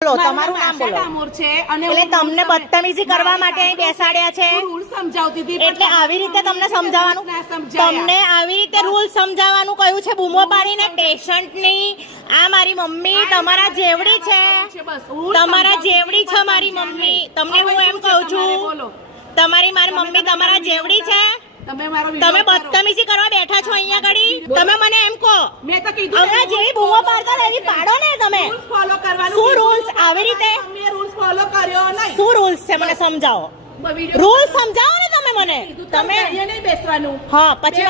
બોલો તમારું નામ બોલો એટલે તમને બદતમીજી કરવા માટે અહીં બેસાડ્યા છે એટલે આવી રીતે તમને સમજાવવાનું તમને આવી રીતે રૂલ સમજાવવાનું કહ્યું છે બૂમો પાડીને પેશન્ટની આ મારી મમ્મી તમારા જેવડી છે તમારા જેવડી છે મારી મમ્મી તમને હું એમ કહું છું તમારી મારી મમ્મી તમારા જેવડી છે તમે બદતમીજી કરવા બેઠા છો અહીંયા ઘડી તમે મને એમ કહો મેં તો કીધું હમણાં જેવી બૂમો પાડતા એવી પાડો ને તમે રૂલ્સ ફોલો કરવાનું શું રૂલ્સ આવી રીતે મેં રૂલ્સ ફોલો કર્યો નહીં શું રૂલ્સ છે મને સમજાવો રૂલ્સ સમજાવો ને તમે મને તમે અહીંયા નહીં બેસવાનું હા પછી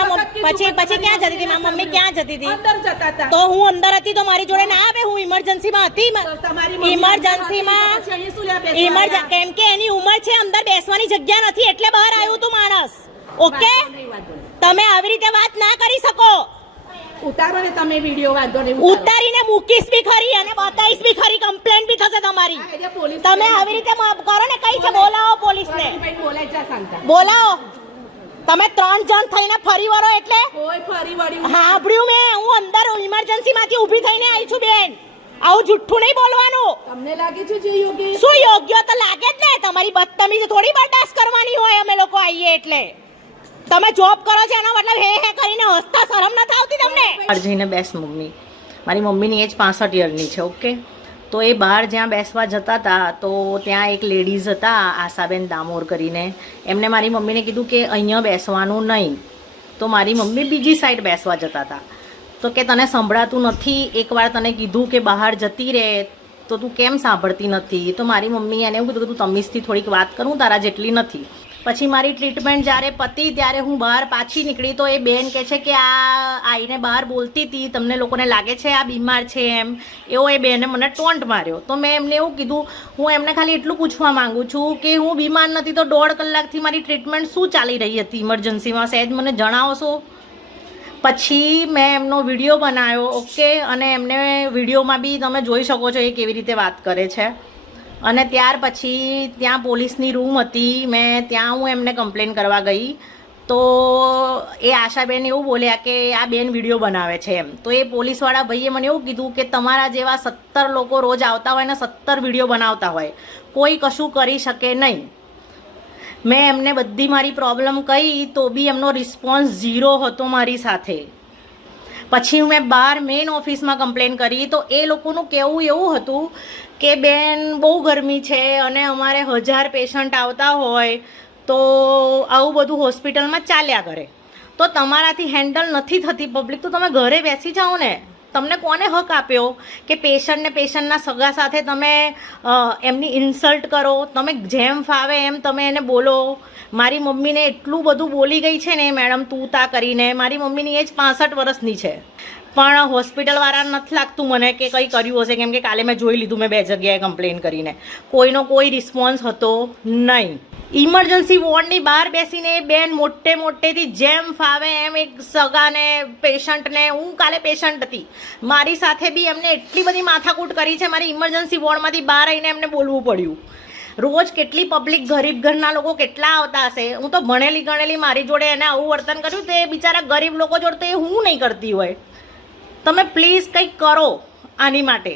પછી ક્યાં જતી હતી મારી મમ્મી ક્યાં જતી હતી અંદર જતા હતા તો હું અંદર હતી તો મારી જોડે ના આવે હું ઇમરજન્સીમાં હતી ઇમરજન્સીમાં કેમ કે એની ઉંમર છે અંદર બેસવાની જગ્યા નથી એટલે બહાર આવ્યું તું માણસ ઓકે તમે આવી રીતે વાત ના કરી શકો ઉતારો ને તમે વિડિયો વાંધો નહીં ઉતારીને મૂકીશ બી ખરી અને બતાવીશ બી ખરી કમ્પ્લેન્ટ બી થશે તમારી તમે આવી રીતે કરો ને કઈ છે બોલાવો પોલીસને બોલાવો તમે 3 જણ થઈને ફરી વળો એટલે કોઈ ફરી વળ્યું સાંભળ્યું મેં હું અંદર ઇમરજન્સી માંથી ઊભી થઈને આવી છું બેન આવું જુઠ્ઠું નહીં બોલવાનું તમને લાગે છે જે યોગ્ય શું યોગ્ય તો લાગે જ ને તમારી બદતમીજી થોડી બર્દાશ્ત કરવાની હોય અમે લોકો આવીએ એટલે તમે જોબ કરો છો એનો મતલબ હે કરીને હસતા શરમ ન આવતી તમને જઈને બેસ મમ્મી મારી મમ્મીની એજ 65 યરની છે ઓકે તો એ બહાર જ્યાં બેસવા જતા હતા તો ત્યાં એક લેડીઝ હતા આશાબેન દામોર કરીને એમને મારી મમ્મીને કીધું કે અહીંયા બેસવાનું નહીં તો મારી મમ્મી બીજી સાઈડ બેસવા જતા હતા તો કે તને સંભળાતું નથી એકવાર તને કીધું કે બહાર જતી રહે તો તું કેમ સાંભળતી નથી તો મારી મમ્મી એને એવું કીધું કે તું તમીઝથી થોડીક વાત કરું તારા જેટલી નથી પછી મારી ટ્રીટમેન્ટ જ્યારે પતી ત્યારે હું બહાર પાછી નીકળી તો એ બેન કહે છે કે આ આઈને બહાર બોલતી હતી તમને લોકોને લાગે છે આ બીમાર છે એમ એવો એ બેને મને ટોન્ટ માર્યો તો મેં એમને એવું કીધું હું એમને ખાલી એટલું પૂછવા માંગુ છું કે હું બીમાર નથી તો 1.5 કલાકથી મારી ટ્રીટમેન્ટ શું ચાલી રહી હતી ઇમરજન્સીમાં સહેજ મને જણાવશો પછી મેં એમનો વિડીયો બનાવ્યો ઓકે અને એમને વિડીયોમાં બી તમે જોઈ શકો છો એ કેવી રીતે વાત કરે છે અને ત્યાર પછી ત્યાં પોલીસની રૂમ હતી મેં ત્યાં હું એમને કમ્પ્લેન કરવા ગઈ તો એ આશાબેન એવું બોલ્યા કે આ બેન વિડીયો બનાવે છે એમ તો એ પોલીસવાળા ભાઈએ મને એવું કીધું કે તમારા જેવા 17 લોકો રોજ આવતા હોય ને 17 વિડીયો બનાવતા હોય કોઈ કશું કરી શકે નહીં મેં એમને બધી મારી પ્રોબ્લેમ કહી તો બી એમનો રિસ્પોન્સ 0 હતો મારી સાથે પછી મેં બહાર મેઇન ઓફિસમાં કમ્પ્લેન કરી તો એ લોકોનું કહેવું એવું હતું કે બેન બહુ ગરમી છે અને અમારે 1000 પેશન્ટ આવતા હોય તો આવું બધું હોસ્પિટલમાં ચાલ્યા કરે તો તમારાથી હેન્ડલ નથી થતી પબ્લિક તો તમે ઘરે બેસી જાઓ ને તમને કોને હક આપ્યો કે પેશન્ટને પેશન્ટના સગા સાથે તમે એમની ઇન્સલ્ટ કરો તમે જેમ ફાવે એમ તમે એને બોલો મારી મમ્મીને એટલું બધું બોલી ગઈ છે ને મેડમ તું તા કરીને મારી મમ્મીની એજ 65 વર્ષની છે પણ હોસ્પિટલવાળા નથી લાગતું મને કે કંઈ કર્યું હશે કેમ કે કાલે મેં જોઈ લીધું મેં 2 જગ્યાએ કમ્પ્લેન કરીને કોઈનો કોઈ રિસ્પોન્સ હતો નહીં ઇમરજન્સી વોર્ડની બહાર બેસીને બેન મોટેથી જેમ ફાવે એમ એક સગાને પેશન્ટને હું કાલે પેશન્ટ હતી મારી સાથે બી એમને એટલી બધી માથાકૂટ કરી છે મારી ઇમરજન્સી વોર્ડમાંથી બહાર આવીને એમને બોલવું પડ્યું રોજ કેટલી પબ્લિક ગરીબ ઘરના લોકો કેટલા આવતા હશે હું તો ભણેલી ગણેલી મારી જોડે એને આવું વર્તન કર્યું તે બિચારા ગરીબ લોકો જોડે તો એ હું નહીં કરતી હોય તમે પ્લીઝ કંઈક કરો આની માટે